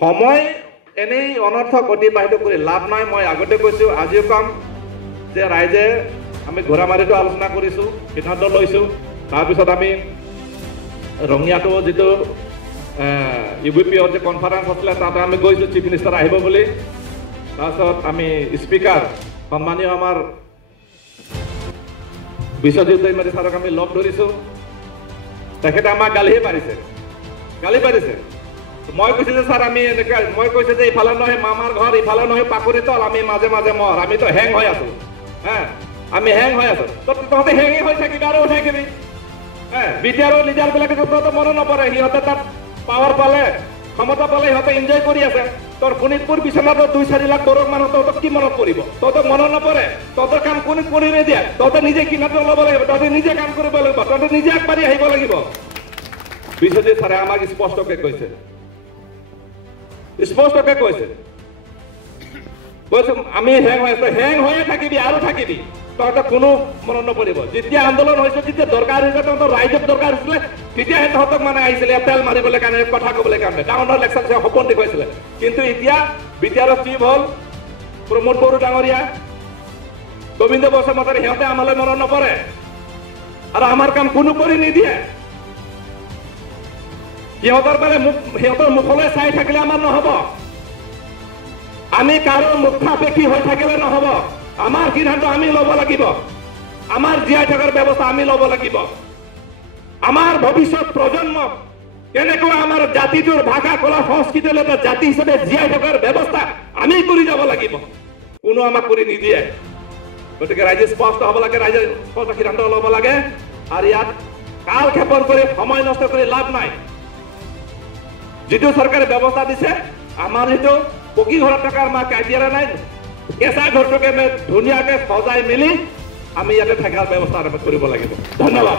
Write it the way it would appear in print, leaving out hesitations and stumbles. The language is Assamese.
সময় এনেই অনৰ্থক অতিবাহিত কৰি লাভ নাই। মই আগতে কৈছোঁ, আজিও কম যে ৰাইজে আমি ঘোঁৰামাৰীটো আলোচনা কৰিছোঁ, সিদ্ধান্ত লৈছোঁ। তাৰপিছত আমি ৰঙিয়াটো যিটো UBPৰ যে কনফাৰেঞ্চ আছিলে তাতে আমি গৈছোঁ, চিফ মিনিষ্টাৰ আহিব বুলি। তাৰপিছত আমি স্পীকাৰ সন্মানীয় আমাৰ বিশ্বজিৎ দৈমাৰী ছাৰক আমি লগ ধৰিছোঁ। তেখেতে আমাক গালি পাৰিছে। মই কৈছোঁ যে ছাৰ আমি এনেকৈ, মই কৈছোঁ যে ইফালে নহয় মামাৰ ঘৰ, ইফালে নহয় পাকুৰি তল, আমি মাজে মাজে মৰ, আমিতো হেং হৈ আছোঁ। আমি হেং হৈ আছোঁ। তহঁতে হেঙে হৈ থাকিবি আৰু হৈ থাকিবি। বিটিআৰ লিডাৰবিলাকে তহঁতে মনত নপৰে, সিহঁতে তাত পাৱাৰ পালে, ক্ষমতা পালে, সিহঁতে এনজয় কৰি আছে। তোৰ শোণিতপুৰ বিচনাত 2-4 লাখ বড়ো মানুহ তহঁতক কি মনত পৰিব? তহঁতক মনত নপৰে। তহঁতৰ কাম কোনে কৰি নিদিয়ে। তহঁতে নিজে কিনাটো ল'ব লাগিব, তহঁতে নিজে কাম কৰিব লাগিব, তহঁতে নিজে আগবাঢ়ি আহিব লাগিব। বিশ্বজিৎ ছাৰে আমাক স্পষ্টকে কৈছে, আমি হেং হৈ আছো। হেং হৈয়ে থাকিবি আৰু থাকিবি, তহঁতে কোনো মনত নপৰিব। যেতিয়া আন্দোলন হৈছিল, যেতিয়া দৰকাৰ হৈছিলে, তহঁতৰ ৰাইজক দৰকাৰ হৈছিলে, তেতিয়াহে তহঁতক মানে আহিছিলে তেল মাৰিবলৈ কাৰণে, কথা ক'বলৈ কাৰণে, ডাঙৰ লেকচাৰ সপোন দেখুৱাইছিলে। কিন্তু এতিয়া বিটিআৰৰ চিফ হ'ল প্ৰমোদ বড়ো ডাঙৰীয়া, গোবিন্দ বসুমতাৰী, সিহঁতে আমালৈ মনত নপৰে আৰু আমাৰ কাম কোনো কৰি নিদিয়ে। সিহঁতৰ মুখলৈ চাই থাকিলে আমাৰ নহ'ব। আমি কাৰো মুখাপেক্ষী হৈ থাকিলে নহ'ব। আমাৰ সিদ্ধান্ত আমি ল'ব লাগিব। আমাৰ জীয়াই থকাৰ ব্যৱস্থা আমি ল'ব লাগিব। আমাৰ ভৱিষ্যত প্ৰজন্মক কেনেকৈ আমাৰ জাতিটোৰ ভাষা কলা সংস্কৃতিৰ এটা জাতি হিচাপে জীয়াই থকাৰ ব্যৱস্থা আমি কৰি যাব লাগিব। কোনো আমাক কৰি নিদিয়ে। গতিকে ৰাইজে স্পষ্ট হ'ব লাগে, ৰাইজে স্পষ্ট সিদ্ধান্ত ল'ব লাগে। আৰু ইয়াত কাল ক্ষেপণ কৰি সময় নষ্ট কৰি লাভ নাই। যিটো চৰকাৰে ব্যৱস্থা দিছে, আমাৰ যিটো পকী ঘৰত থকাৰ আমাৰ কাজিয়া নাই, কেঁচা ঘৰটোকে ধুনীয়াকৈ সজাই মেলি আমি ইয়াতে থকাৰ ব্যৱস্থা আৰম্ভ কৰিব লাগিব। ধন্যবাদ।